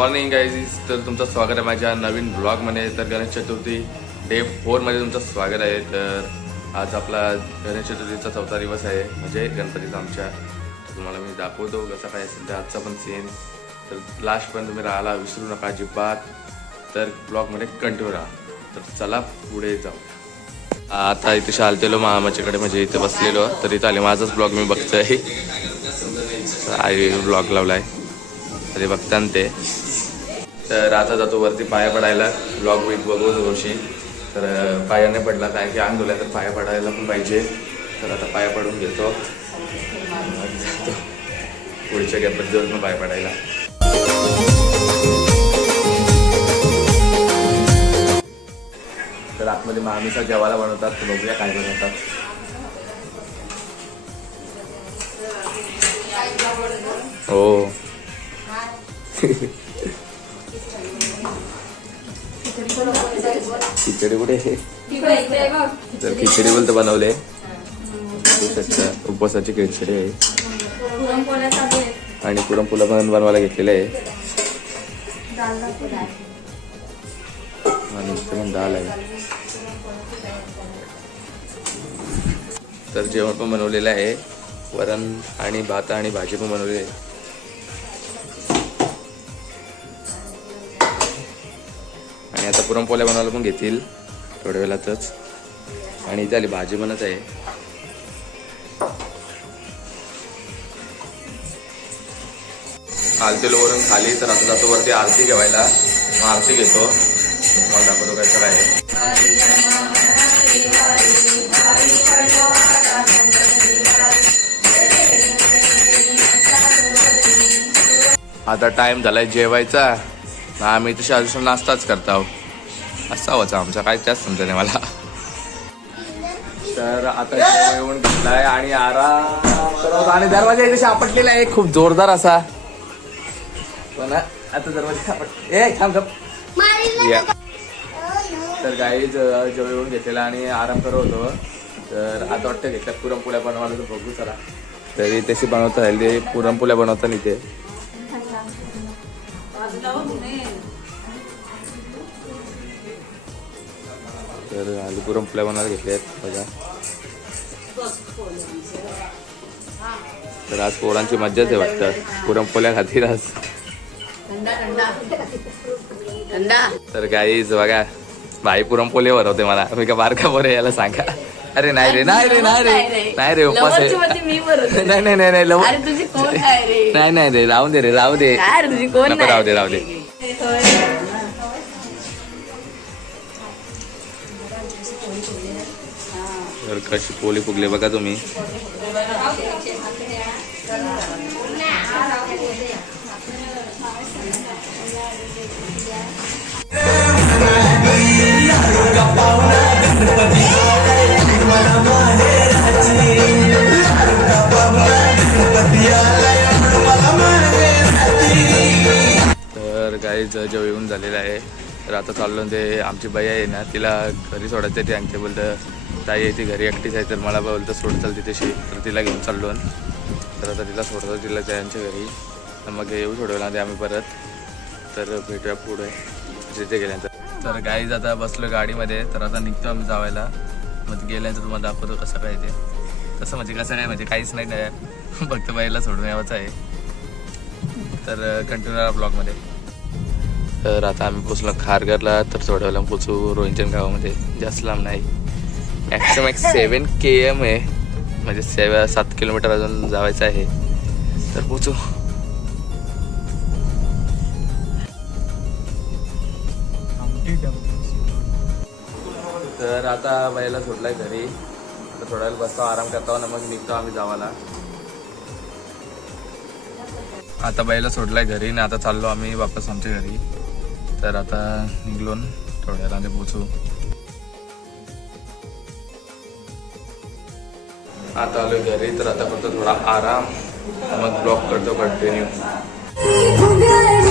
Morning गायजीज तर तुमचं स्वागत आहे माझ्या नवीन ब्लॉगमध्ये तर गणेश चतुर्थी डे फोरमध्ये तुमचं स्वागत आहे. तर आज आपला गणेश चतुर्थीचा चौथा दिवस आहे. म्हणजे गणपतीचा आमच्या. तुम्हाला मी दाखवतो कसं काय असेल तर आजचा पण सीन तर लास्टपर्यंत तुम्ही राहायला विसरू नका अजिबात. तर ब्लॉगमध्ये कंटिन्यू राहा. तर चला पुढे जाऊ. आता इथे शालतेलो मामाच्याकडे म्हणजे इथे बसलेलो. तर इथं आले. माझाच ब्लॉग मी बघतोय. आई ब्लॉग लावलाय. अरे बघताना ते तर आता जातो वरती पाया पडायला. ब्लॉग वीक बघू थोडीशी तर पायाने पाया नाही पडला. काय की अंग धुलाय तर पाया पडायला पण पाहिजे. तर आता पाया पडून घेतो. जातो पुढच्या गॅपत जाऊन पण पाया पडायला. तर आतमध्ये मामीचा जेवायला बनवतात. तर बघूया काय बनवतात. हो. खिचडी कुठे? तर खिचडी. बोलतं बनवले. उपवासाची खिचडी आहे. आणि पुरणपोळा पण बनवायला घेतलेले आहे. आणि डाळ आहे. तर जेवण पण बनवलेलं आहे. वरण आणि भात आणि भाजी पण बनवली आहे. पुरणपोळ्या बनवायला पण घेतील थोड्या वेळातच. आणि इथे आली भाजी बनत आहे. आलतेलो वरून खाली तर आता जातो वरती आरती घेवायला. मग आरती घेतो. मला दाखवतो काय तर आहे. आता टाइम झालाय जेवायचा. आम्ही तशी अजून नाश्ताच करत आहोत. होता आमचा काय त्याच समजा नाही मला. तर आता येऊन घेतलाय आणि आराम. आणि दरवाजा इथे आपटलेला आहे खूप जोरदार असा. पण आता दरवाजा आपट ए थांब थांब. या. तर गाई जेवण येऊन घेतलेला आणि आराम करत होतो. तर आता वाटतं घेतल्यात पुरणपोळ्या बनवायला तर बघू चला. तरी तशी बनवता पुरणपोळ्या बनवता नाही तर आलू पुरणपोळ्या बनवायला घेतले आहेत बघा. तर आज पोरांची मज्जाच आहे वाटतं. पुरणपोळ्या खातील आज. तर काहीच बघा. भाई पुरणपोळी बनवते मला. मी का बारका बरं याला सांगा. अरे नाही रे नाही रे नाही रे. नाही रे. उपवास लवरची आहे. मध्ये मी बनवते. नाही नाही नाही नाही नाही नाही रे राहून दे रे राहू दे. राहू दे राहू दे. कशी पोळी फुगले बघा तुम्ही. तर काही जेव येऊन झालेलं आहे. तर आता चाललो ते आमची बाई आहे ना तिला घरी सोडायचं ते आमच्या बोलतं ताई आहे ती घरी एकटीच आहे तर मला बोलतं सोड चालते तशी तर तिला घेऊन चाललो तर आता तिला सोडतो तिला त्यांच्या घरी. तर मग येऊ सोडवला ते आम्ही परत. तर भेटूया पुढे. तिथे गेल्यानंतर. तर गाईज आता बसलो गाडीमध्ये. तर आता निघतो आम्ही जावायला. मग गेल्यानंतर तुम्हाला दाखवतो कसं काय ते. कसं म्हणजे कसं काय म्हणजे काहीच नाही नाही फक्त बाईला सोडून यावंच आहे. तर कंटिन्यू ब्लॉगमध्ये तर आता आम्ही पोचलो खारघरला. तर थोड्या वेळेला पोचू रोहिंचन गावामध्ये. जास्त लांब नाही. मॅक्सिमम एक सेवन के एम आहे. म्हणजे सेवा सात किलोमीटर अजून जायचं आहे. तर पोचू तर आता बाईला सोडलाय घरी. तर थोड्या वेळ बसतो आराम करतो ना मग निघतो आम्ही जावाला आता बाईला सोडलाय घरी ना आता चाललो आम्ही वापस आमच्या घरी. तर आता निघलो थोड्या वेळाने पोचू आता आलो घरी तर आता फक्त थोडा आराम मग ब्लॉक करतो कंटिन्यू फुगाडी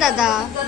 दादा.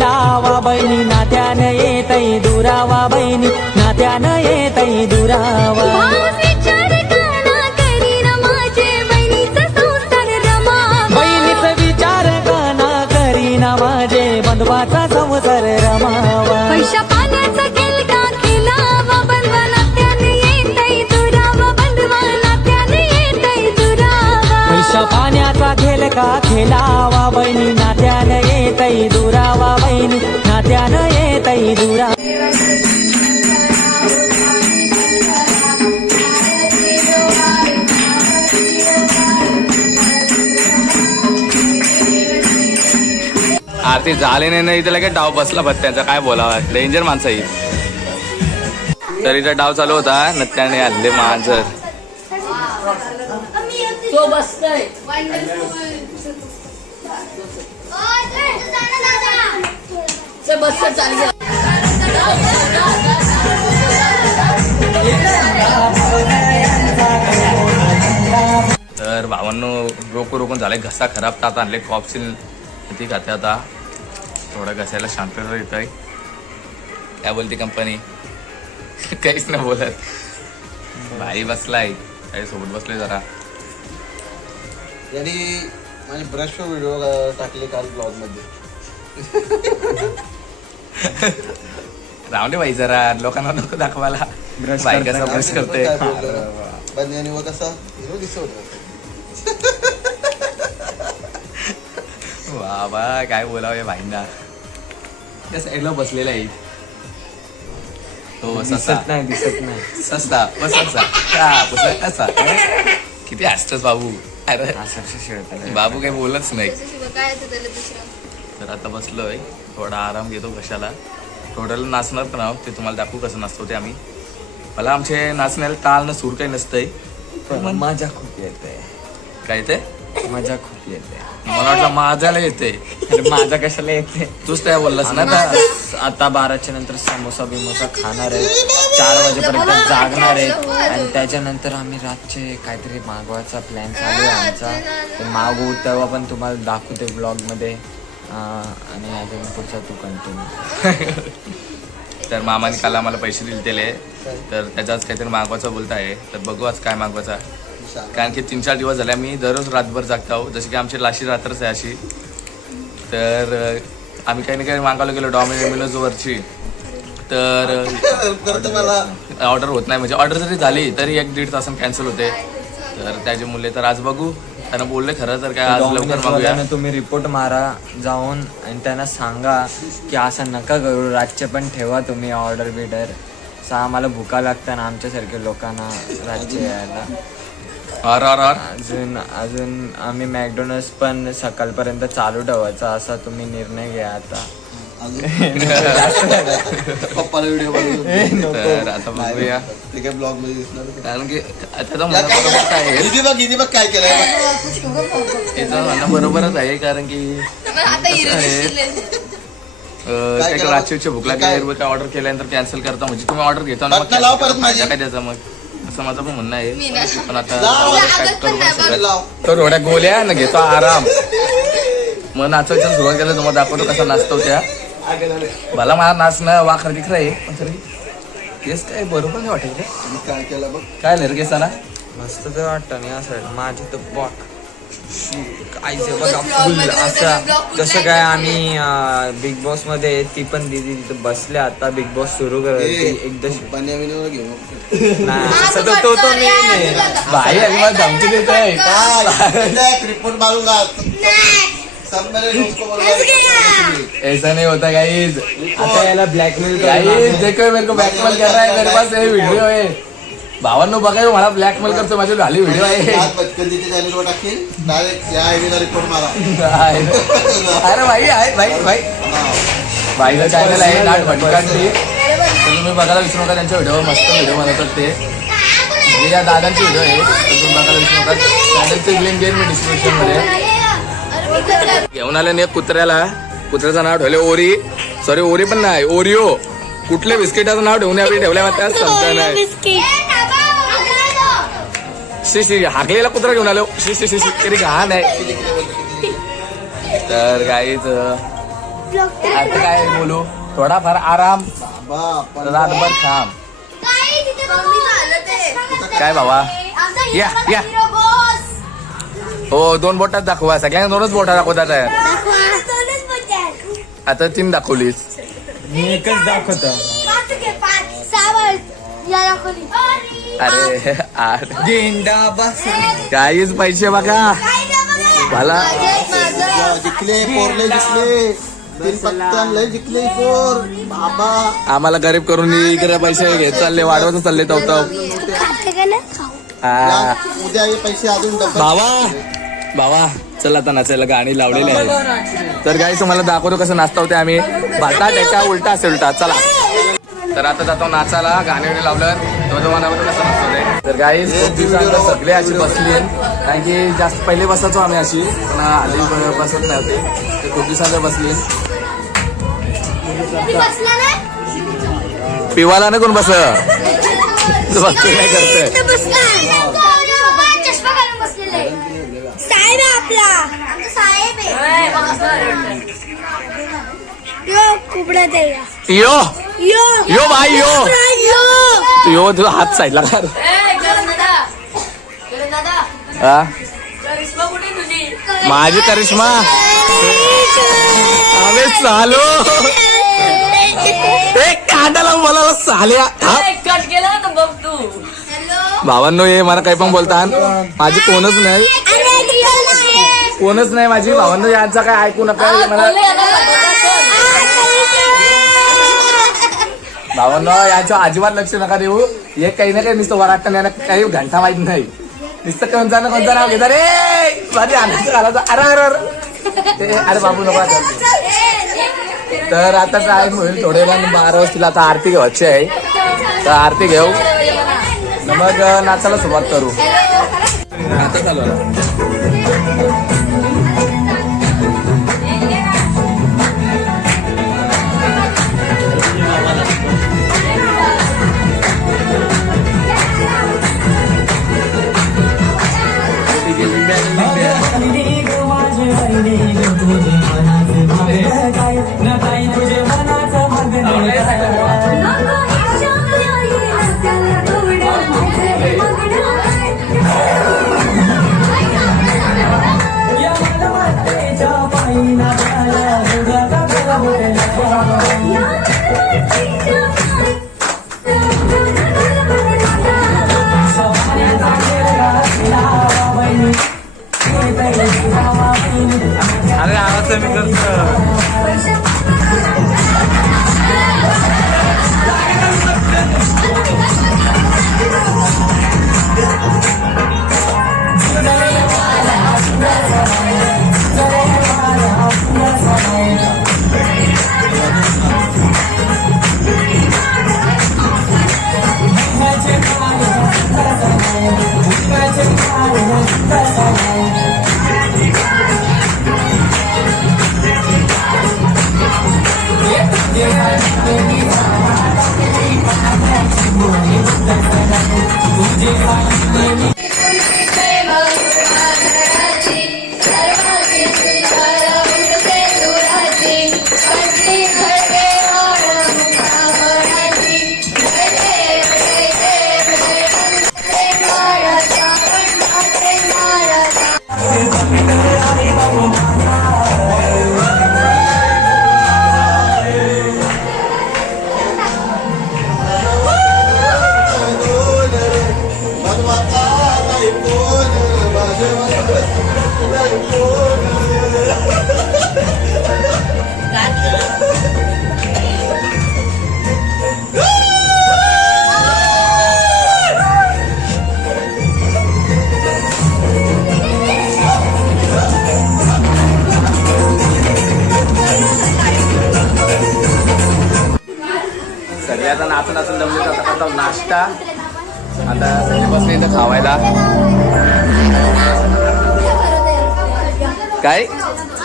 का खेळावा बहिणी नात्यानं येतय दुरावा बहिणी नात्यानं येतय दुरावा. बंधवाचा संसार रमावा पैशा पाण्याचा खिलका खिलावा बंधवा नात्याने येतय दुरावा बंधवा नात्याने येतय दुरावा. पैसा पाण्याचा खेळ का खेळावा बहिणी नात्यानं येतय दुरावा. दुरा आरती झाले नाही नाही त्याला काय डाव बसला भत्त्यांचा. काय बोलावा? डेंजर माणसं ही तरी डाव चालू होता. नत्याने आणले मांजर. तो बसतोय. ते बस चालू तर भावांनो रोकू रोकून झाले. घसा खराब तात आणले. कॉपसिल ती खाते आता? थोडा घसायला शांत येत आहे काय बोलते कंपनी काहीच नाही बोलत. भाई बसलाय. काही सोबत बसलोय जरा. यांनी माझे ब्रश व्हिडिओ टाकले काल ब्लॉगमध्ये. दे भाई जरा लोकांना नको दाखवायला. बाई कसा ब्रश करते पण यांनी व कसा? हिरो दिसत बाबा काय बोलावं या भाईंना. त्या साईडला बसलेला आहे. तो ससा. नाही दिसत नाही. सस्ता व ससा. का कसा किती हसतोस बाबू. अरे बाबू काही बोलत नाही. काय येतं त्याला दुसरं? तर आता बसलोय. थोडा आराम घेतो कशाला. थोड्याला नाचणार पण आहोत. ते तुम्हाला दाखवू कसं नाचतो ते आम्ही. मला आमचे नाचण्याला ताल न सूर काही नसतंय. मजा खूप येते काय ते मजा खूप येते मला वाटलं माझ्याला येते अरे माझा कशाला येते तूच त्या बोललास ना आता? आता बाराच्या नंतर समोसा बिमोसा खाणार आहे. चार वाजेपर्यंत जागणार आहे. आणि त्याच्यानंतर आम्ही रातचे काहीतरी मागवायचा प्लॅन चालू आहे आमचा. ते मागवू तेव्हा पण तुम्हाला दाखवते ब्लॉगमध्ये. अं, आणि अजून पुढचा तू कंटिन्यू तर मामाने काल आम्हाला पैसे दिले दिले तर त्याच्याच काहीतरी मागवायचं बोलत आहे तर बघू आज काय मागवायचा. कारण की तीन चार दिवस झाले आम्ही दररोज रातभर जागत आहोत. जसे की आमची लाशी रात्रच आहे अशी. तर आम्ही काही ना काही मागायला गेलो डॉमिनोज वरची. तर ऑर्डर होत नाही. म्हणजे ऑर्डर जरी झाली तरी एक दीड तासान कॅन्सल होते. तर त्याचे मुले तर आज बघू. त्यांना बोलले खरं तर काय आज लवकर मागूया डॉमिनोजवाल्यांना तुम्ही रिपोर्ट मारा जाऊन आणि त्यांना सांगा की असं नका करू रातचे पण ठेवा तुम्ही ऑर्डर बिडर सा आम्हाला भुका लागतात ना आमच्यासारख्या लोकांना रातचे यायला. अर अर अर अजून अजून आम्ही मॅकडोनल्ड्स पण सकाळपर्यंत चालू ठेवायचा असा तुम्ही निर्णय घ्या आता. पप्पाला व्हिडिओ तर आता बघूया ते काय ब्लॉगमध्ये दिसणार नाही. कारण की त्याचं म्हणणं बरोबर काय आहे इथे बघ इथे बघ काय केलंय त्याचं म्हणणं बरोबरच आहे कारण की आता हिरो आहे? दिसले. अं, काय केलं? भूक लागली काय? काय ऑर्डर केल्यानंतर कॅन्सल करता म्हणजे तुम्ही ऑर्डर घेता ना मग बटणं लाव cancel परत करा. माझी. फायदा काय त्याचा मग असं माझं पण म्हणणं मी ना. आहे पण आता लाव. काय लागत करू पण नाही पण शकत. लाव तर एवढ्या गोल्या ना घेतो आराम मग नाचायचं सुरुवात केलं तुम्हाला दाखवतो कसा नाचतो त्या मला मला नाचणं वाखर दिख आहे पण तरी केस काय बरोबर नाही वाटेल रे. मी काय केलं बघ. काय नाही रे केसाला? मस्त तर वाटतं नाही असं. माझी तर बॉक काय बघा फुल असं. जसं काय आम्ही बिग बॉसमध्ये ती पण दिदी तिथे बसल्या. आता बिग बॉस सुरू करत एकदा. नाही तो तो. भाई धमकी देत आहे मारूंगा सब मेरे दोस्त को बोलूंगा ऐसा नहीं होता गाइज आता याला ब्लॅकमेल गाइज देखो मेरे को ब्लॅकमेल कर रहा है मेरे पास ये वीडियो है। भावांनो बघा हे मला ब्लॅकमेल करतो माझी झाली व्हिडिओ आहे। आज बचकंदीच्या चॅनलवर टाकेल डायरेक्ट या आयडीला रिपोर्ट मारा. अरे भाई आहे भाई भाई. भाईचं चॅनल आहे नाट भटकांती तर तुम्ही बघायला विसरू नका त्यांच्या व्हिडिओ मस्त व्हिडिओ बनवतात ते. या दादांची व्हिडिओ आहे तर तुम्ही बघायला विसरू नका. चॅनलचे लिंक देईन मी डिस्क्रिप्शनमध्ये. घेऊन आले एक कुत्र्याला. कुत्र्याचं नाव ठेवले ओरी. सॉरी ओरी पण नाही ओरिओ. कुठल्या बिस्किटाचं नाव ठेवून यावेळी ठेवल्या त्याच सांगता नाही. श्री श्री हाकलेला कुत्रा घेऊन आलो. श्री श्री श्री श्री तरी घाण आहे. तर काहीच आता काय बोलू? थोडाफार आराम. बाबा रातभर थांब. काय बाबा या, या. हो दोन बोटात दाखवा. सगळ्यांना दोनच बोटा दाखवतात. आता तीन दाखवलीस. मी एकच दाखवतो. अरे आठ गेंडा बस काहीच पैसे बघा. मला जिंकले पोरले जिंकले. तीन पत्ता लय जिंकले पोर. बाबा. आम्हाला गरीब करून इकडे पैसे घेत चालले वाढवत चालले तवताव. उद्या हे पैसे अजून बाबा बाबा चला आता नाचायला गाणी लावलेली आहे तर गाई तुम्हाला दाखवतो कसं नाचता होते आम्ही. बटाट्याच्या उलटा असेल उलटा चला. तर आता जातो नाचायला गाणी वगैरे लावलं कसं तर गाई खूप दिवसांना सगळे अशी बसली कारण की जास्त पहिले बसायचो आम्ही अशी पण हल्ली बसत नाही होते तर खूप दिवसांना बसली. पिवाला नाही कोण बस बसतो काय करतोय साहेब आहे आपला. आमचा साहेब आहे. यो कुबडा द्या यो. यो. यो भाई यो. यो. तू यो तुझा हात साईडला कर. हा? माझी करिश्मा. अरे चालो एक कांडाला मला साल्या. हा. कट केला तर बघ तू. भावांनो हे मला काही पण बोलतात माझी कोणच नाही. कोणच नाही माझी भावांनो यांचा काय ऐकू नका मला भावांनो यांच्या अजिबात लक्ष नका देऊ. हे काही ना काही नुसतं वराटण यांना काही घंटा माहीत नाही. नुसतं कोणता ना कोणता नाव घेतात. रे माझी आनंद घालायचा अरे अरे अरे बाबू नको. तर आता काय होईल थोडे वेळाने बारा वाजतील. आता आरती घ्यायची आहे. तर आरती घेऊ. मग नाचायला सुरुवात करू. आता चालू 你天一定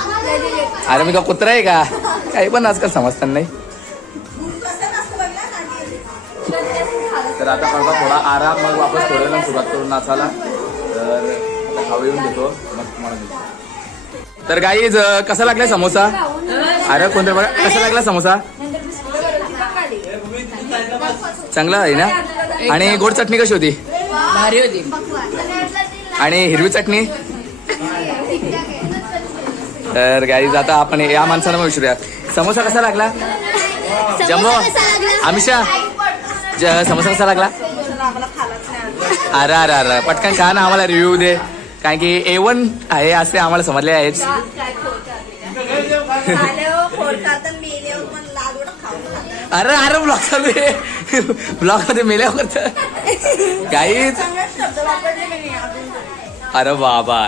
अरे मी का कुत्रा आहे का? काही पण आजकाल समजतात नाही. तर आता करता थोडा आराम मग वापस थोड्या सुरुवात करून नाचायला तर आता खाऊ येऊन घेतो मग तुम्हाला भेटतो. तर गाईज कसा लागलाय समोसा? अरे कोणत्या बघा कसा लागला समोसा? चांगला आहे ना? आणि गोड चटणी कशी होती? भारी होती. आणि हिरवी चटणी? तर गाईज आता आपण या माणसाला मग विचारूया. समोसा कसा लागला? जम्बो अमिषा? ज- समोसा कसा लागला? अरे अरे अरे पटकन खा ना आम्हाला रिव्ह्यू दे. कारण की ए वन आहे असे आम्हाला समजले आहेत. अरे अरे ब्लॉग चालू आहे. ब्लॉगमध्ये मेल्यावर गाईज अरे बाबा.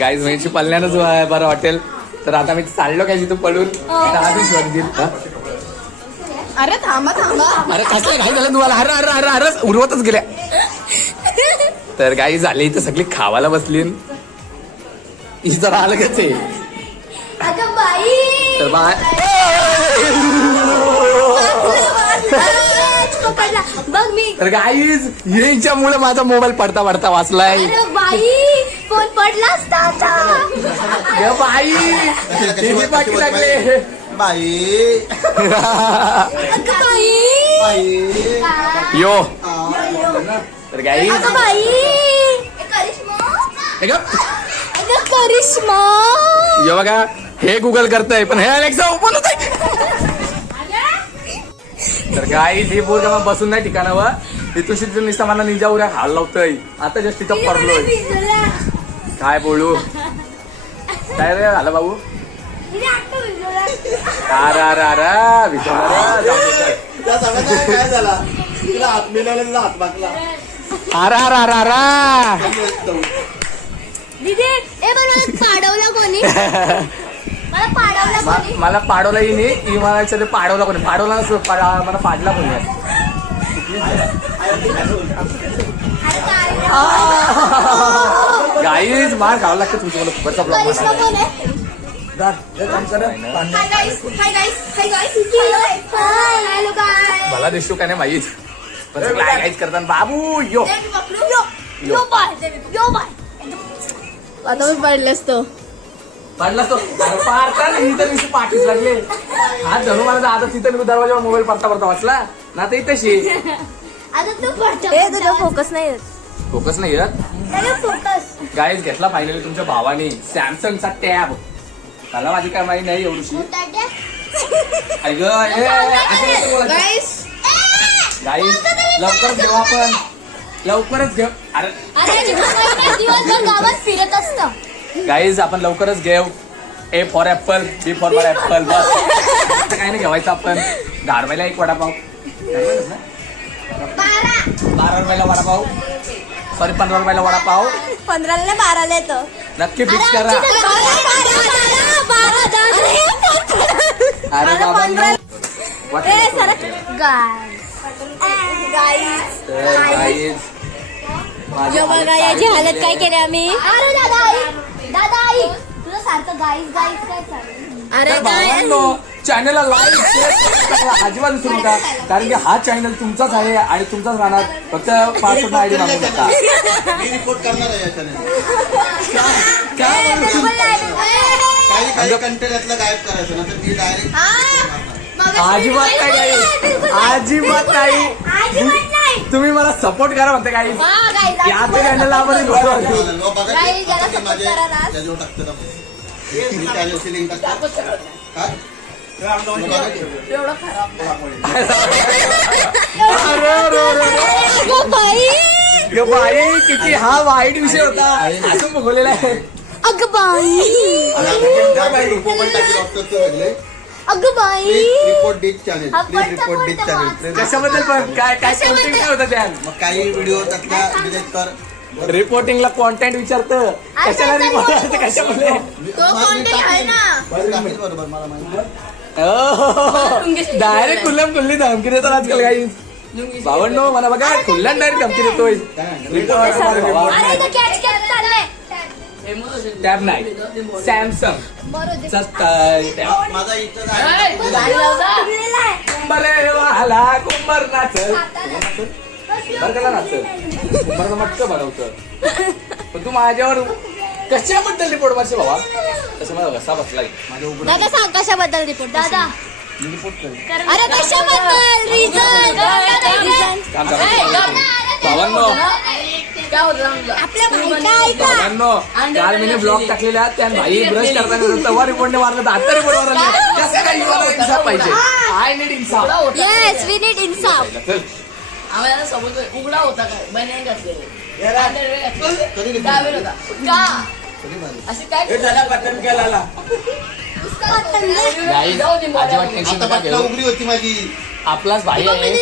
गाईज म्हणजे पल्ल्यानंच बरं वाटेल. तर आता मी चाललो काय तिथून पळून? दहा वाजतील हा? अरे थांबा थांबा. अरे कसलं घाई झालं तुम्हाला? अरे अरे अरे अरे उरवतच गेल्या. तर गाई झाली तर सगळी खावायला बसली अलगच आहे अगं बाई. तर बा पकडला बघ मी तर गाईज यांच्यामुळे माझा मोबाईल पडता पडता वाचलाय. अरे बाई. फोन पडला असता आता? ग बाई TV पाठी लागले. बाई? अगं बाई. बाई. यो तर अगं बाई. करिश्मा. हे ग, अगं करिश्मा. यो बघा हे गुगल करतय पण हे अलेक्सा ओपन होत तर गाईज ही बोल मग बसून नाही ठिकाणावर. इथून तिथून नुसतं मला निजा उऱ्या खायला लावतोय. आता जस्ट तिथं पडलोय. काय बोलू? काय रे झालं बाबू? अरे अरे अरे विचार त्या सगळ्याचा काय झाला? तिला हात मिळाला तिला हात मागला. अरे अरे अरे अरे दीदी ए बरं पाडवलं कोणी? मला पाडवलं कोणी? मला पाडवला येईन ही मला विचारते पाडवला कोणी. पाडवला नसतो पाडा- मला पाडला कोणी. गाईज मार खावं लागतं तुमचं मला गाईस मला दिसतो का नाही माहीत? काय काहीच करताना बाबू यो. यो यो बाय यो बाय. आता मी पडलेस तो पडला तो अरे पारता ना इथं नुसती पाठीच लागले. हात धरून मला आता तिथं मी दरवाजावर मोबाईल पडता पडता वाचला. ना तर इथंशी. आता तू पडतो. ए तुझा फोकस नाही येत. फोकस नाही येत? त्याला फोकस गाईज घेतला फायनली तुमच्या भावाने. सॅमसंगचा टॅब मला माझी काय माहिती नाही एवढीशी. आई ग, ए, असं नको बोलायचं. गाईस गाईज लवकरच घेऊ आपण लवकरच घेऊ अरे दिवसभर गावात फिरत असतं. गाईज आपण लवकरच घेऊ. A for apple B for for apple बस. काय नाही घेवायचं आपण. रुपयाला एक वडापाव. ना? बारा. बारा रुपयाला वडापाव सॉरी पंधरा रुपयाला वडापाव पंधराला बाराला येतो. नक्की फिक्स करा. अरे बाबा तर गाईज माझ्या बघा याची हालत काय केली आम्ही? अरे दादा आई. दादा आई. तुझं सारखं गाईस गाईस काय चालू तर भावांनो चॅनलला लाईक शेअर अजिबात विसरू नका. कारण की हा चॅनल तुमचाच आहे आणि तुमचाच राहणार. फक्त पासवर्ड आयडी मागू नका. मी रिपोर्ट करणार आहे? काही गायब करायचं ना तर मी डायरेक्ट अजिबात नाही. काही अजिबात नाही. तुम्ही मला सपोर्ट करा म्हणते काही या चॅनलला आपण Guys, याला support माझे करा ना. त्याच्यावर टाकतात. आपण. मी channelची link टाकतो. अरे, अरे, अरे. बाई किती हा वाईट विषय होता. असं बघवलेला आहे. अग बाई. त्या. अग बाई. मोठं channel. वाच. Please कशाबद्दल पण काय काय कॉन्टेंट काय होतं त्यात? मग काही व्हिडिओ त्यातल्या डिलीट कर रिपोर्टिंगला कॉन्टेंट विचारतं. कशाला रिपोर्ट कशामध्ये तो कॉन्टेंट आहे ना. बरोबर मला माहिती डायरेक्ट कुल्लम कुल्ली धमकी देतात आजकाल काही भावंडो मला बघा खुल्ल्या डायरेक्ट धमकी देतोय. टॅब नाही सॅमसंग. कुंभले वाला कुंभार नाचल बरं त्याला नाचल कुंभारचं मटक बनवतं पण तू माझ्यावर कशाबद्दल रिपोर्ट मारशील बाबा? तसं मला घसा बसलाय दादा सांग कशाबद्दल रिपोर्ट दादा. अरे कशाबद्दल? रिझन थांब, थांब, थांब. भावांनो. आपल्या माहिती आहे का भावांनो काल मी ब्लॉग टाकलेला त्या भाई ब्रश करताना तेव्हा रिपोर्टने मारलं तर आता रिपोर्ट मारलं कसं काय मला इन्साफ पाहिजे? आय नीड इन्साफ येस वी नीड इन्साफ चल. आम्हाला उघडा होता काय बनियान घातलेले. होता. का? काय. अजिबात टेन्शन आता नका पटना घेऊ. उघडी होती माझी. आपलाच भाई आहे.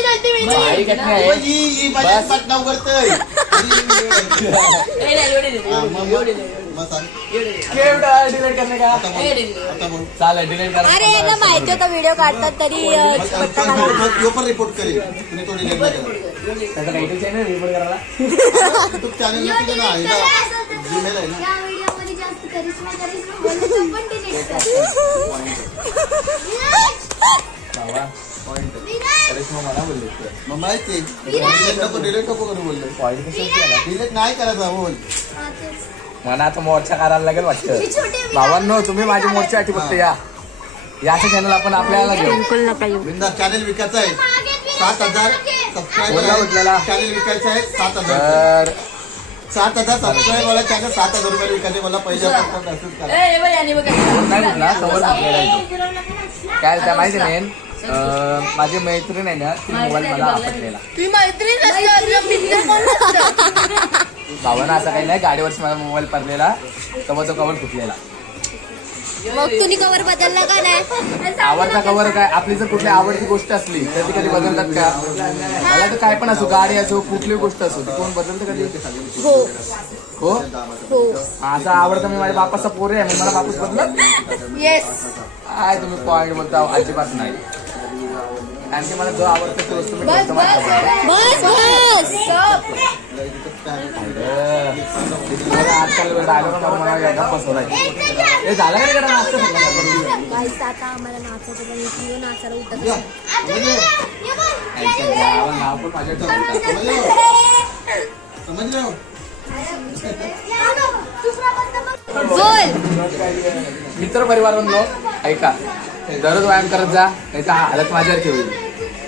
भाई कट ही आहे ही माझी बस. पटना उघडतय. मग सांग. केवढा करणे का? आता बोल. आता बोल. चालेल डिलीट कर. अरे यांना माहिती होतं व्हिडिओ काढतात तरी अं, मग- पण रिपोर्ट करेल. तुम्ही तो डिलीट नाही केला. त्याचा चॅनल रिपोर्ट करायला. युट्यूब चॅनल नक्की ना आहे ना. आहे करिश्मा करिश्मा बोलत पण मग माहिती डिलीट नको डिलीट नको करू बोललो. पॉइंट कसं केला. डिलीट नाही करायचा बोल मला आता मोर्चा करायला लागेल वाटतं. बाबांनो तुम्ही माझी मोर्चासाठी फक्त या. याचं चॅनल आपण आपल्याला घेऊ. बिंदा चॅनल विकायचं आहे. सात हजार सबस्क्राईबर. चॅनल विकायचं आहे सात हजार. सात हजार सबस्क्राईबर वाला चॅनल सात हजार रुपये विकायचे मला पैसे. नाही कुठला. काय त्या माहिती मेन माझी मैत्रीण आहे ना ती मोबाईल मला आपटलेला. ती मैत्रीण. भावानं असं काही नाही गाडीवरच मला मोबाईल पडलेला. तेव्हा तो कवर फुटलेला मग तुम्ही कवर बदलला का नाही? आवडता कवर काय? आपली जर कुठली आवडती गोष्ट असली तर ती कधी बदलतात का? मला तर काय पण असो गाडी असो कुठली गोष्ट असो ती कोण बदलतं कधी हो. हो? हो. असं आवडतं मी माझ्या बापाचा पोरे आहे मग मला बापूस बदलत? येस काय तुम्ही पॉईंट बोलता अजिबात नाही. कारण की मला जो आवडतं ती वस्तू मी माझ्या. बस बस आजकाल डायलॉग मला एकदा फसवलाय हे झालं का रे जरा नाश्ता सगळ्यांना करून? गाईस आता आम्हाला नाचायचं पण इथे नाचायला उठत या. ऐका, गावाला नाव पण माझ्या ठेवतात. समजलं समजलं बोल मित्र परिवारांनो ऐका दररोज व्यायाम करत जा नाही तर हालत माझ्यावर ठेवी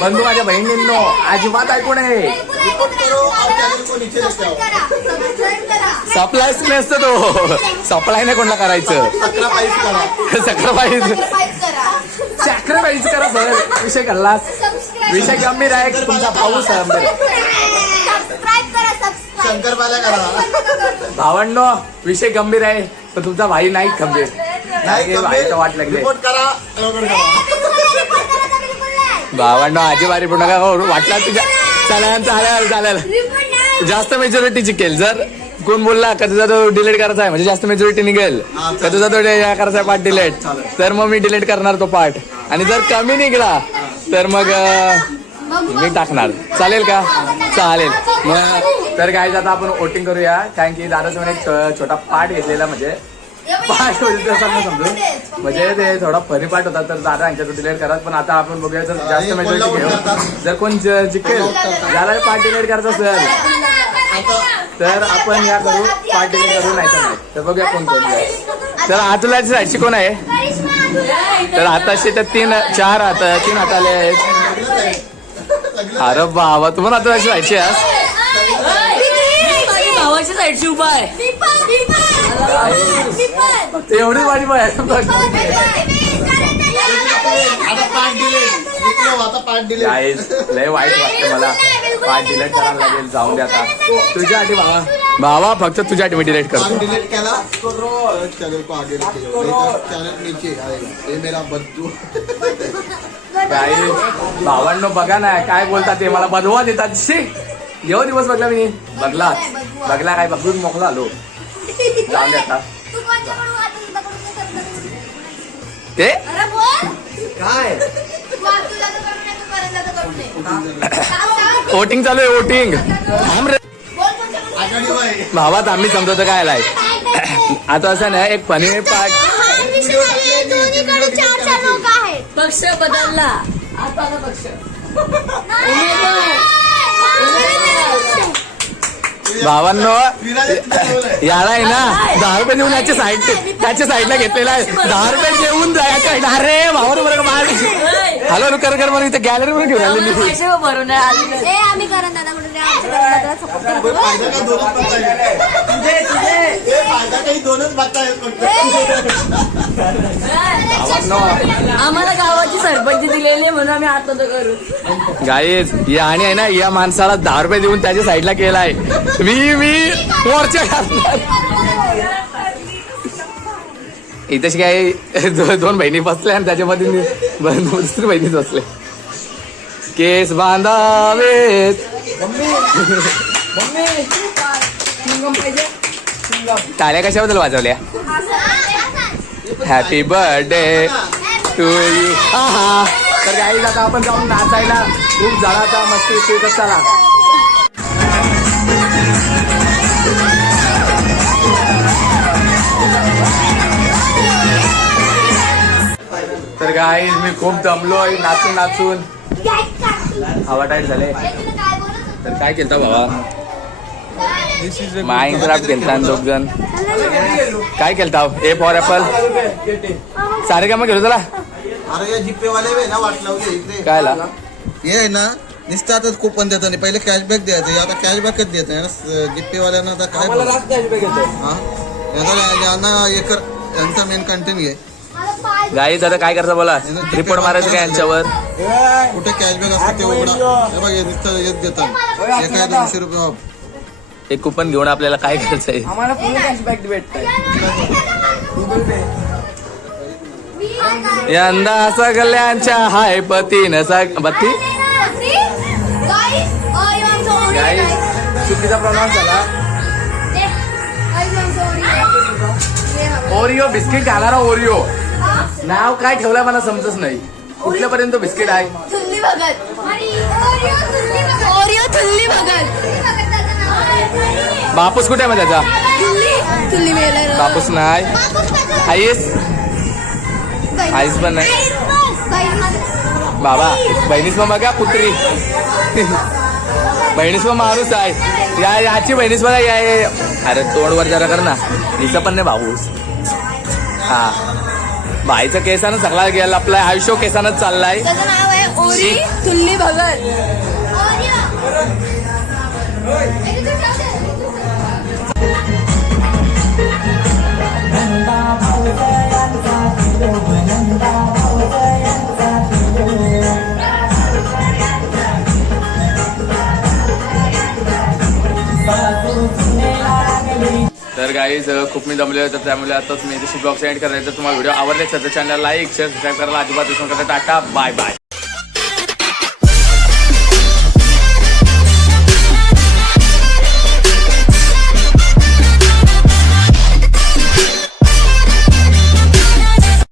बंधू माझ्या बहिणींनो अजिबात ऐकू नये. सप्लायच नसतं तो. सप्लाय नाही कोणाला करायचं? सॅक्रिफाइस करा. सॅक्रिफाईस करा. सर. विषय कल्लास विषय गंभीर आहे. तुमचा पाऊस भावंडो विषय गंभीर आहे पण तुमचा भाई नाही गंभीर. नाही वाट लागले. भावंडो अजिबात रिपोर्ट नका करू. वाटला तुझ्या चालेल चालेल चालेल जास्त मेजॉरिटी जिंकेल जर कोण बोलला का तुझा तो डिलीट करायचा आहे म्हणजे जास्त मेजॉरिटी निघेल. का तुझा तो करायचा आहे पार्ट डिलीट तर मग मी डिलीट करणार तो पार्ट आणि जर कमी निघला तर मग मी टाकणार. चालेल का? चालेल. मग तर काय आता आपण वोटिंग करूया. कारण की दादाचं म्हणे एक छोटा पार्ट घेतलेला म्हणजे पाठ म्हणजे तसं नाही म्हणजे ते थोडा फनी होता तर दादा यांच्यात डिलेट करा पण आता आपण बघूया जर जास्त मेजॉरिटी घेऊ जर कोण ज- जिंकेल ज्याला पाठ डिलेट करायचं असेल तर आपण या करू पाठ डिलेट करू नाही तर बघूया कोण कोण तर आतलाच जायची कोण आहे तर आताशे तर तीन चार आता तीन हात आले आहेत अरे बाबा तुम्हाला आता जायची साईडची आहेस भावाची साईडची उभा आहे ते एवढी पाच गाईज लय वाईट वाटतं मला. पार्ट डिलीट करायला लागेल जाऊन दे आता. तुझ्यासाठी भावा भावा फक्त तुझ्यासाठी मी डिलीट करतो. डिलीट केला? चॅनल को आगे चॅनल नीचे. आएगा ये मेरा बद्दू काही भावांनो बघा ना काय बोलतात ते. मला बदवा देतात. शी! जेव्हा दिवस बघला मी. बघला. बघला काय बघून मोकला आलो. जाऊन दे आता तू? काय. वोटिंग चालू आहे वोटिंग थांब रे. भावात आम्ही समजवतो काय करते? आता असं ना एक फनी पार्ट विषय आहे, दोन्हीकडे चार चार लोक आहेत. पक्ष बदलला. आता पक्ष. भावांनो. याला आहे ना दहा रुपये देऊन याच्या साईड त्याच्या साईडला घेतलेला आहे. दहा रुपये देऊन जायचं अरे भावानं बरं मार हॅलो कर कर मला इथे गॅलरी मध्ये घेऊन आले म्हणून आम्हाला गावाची सरपंच दिलेली आहे म्हणून आम्ही आता तर करू. गाईज या आणि आहे ना या माणसाला दहा रुपये देऊन त्याच्या साईडला केलाय. मी मी मोर्चा घालणार इथेच काय दोन बहिणी बसल्या आणि त्याच्यामध्ये दुसरी बहिणीच बसले केस बांधावेत. टाळ्या कशाबद्दल वाजवल्या? हॅपी बर्थडे टू यू हा हा. तर काही आता आपण जाऊन नाचायला. खूप झाला आता मस्ती उस्ती तर काही मी खूप दमलोय नाचून नाचून. हवा टाईट झाले. तर काय केलता भावा? माइनक्राफ्ट केलता दोघ जण काय केलता? ए फॉर ऍपल सारे कामं केलं त्याला? या इकडे. काय ला? हे आहे ना निस्तातच कुपन देतात आणि पहिले कॅशबॅक द्यायचं. आता कॅशबॅकच देत आहे. जीपे वाल्यांना आता काय हा? यांना- यांना एकर यांचा मेन कंटेंट घे. गाईज आता काय करता बोला? रिपोर्ट मारायचं काय यांच्यावर? कुठे कॅशबॅक असतं ते उघडा. हे बघ हे नुसतं येत देतात. एका दोनशे रुपये ऑफ एक कुपन घेऊन आपल्याला काय करायचंय आम्हाला फुल कॅशबॅक भेटतंय. यंदा सगळ्यांच्या हाय पतीन सग बत्ती? चुकीचा प्रॉब्लेम झाला. ओरिओ बिस्किट घालणारा ओरिओ नाव काय ठेवलंय मला समजत नाही. कुठल्यापर्यंत बिस्किट आहे? थुल्ली भगत. ओरिओ थुल्ली भगत. बापूस कुठे आहे मग त्याचा? थुल्ली. बापूस नाही. आईस? आईस पण नाही. बाबा बहिणीस मग बघा पुत्री. बहिणीस मग माणूस आहे. या याची बहिणीस बघा या या- अरे तोंडवर जरा कर ना. हिचं पण नाही भाऊस हा. बाईचं केसानं सगळा गेला आपलं आयुष्य केसानच चाललाय. त्याचं नाव आहे ओरी थुल्ली भगत. तर गाईज खूप मी जमले तर त्यामुळे आताच मी ब्लॉग सेंड करायचं तुम्हाला व्हिडिओ आवडले तर चॅनल लाईक शेअर सबस्क्राईब करायला अजिबात विसरून करता टाटा बाय बाय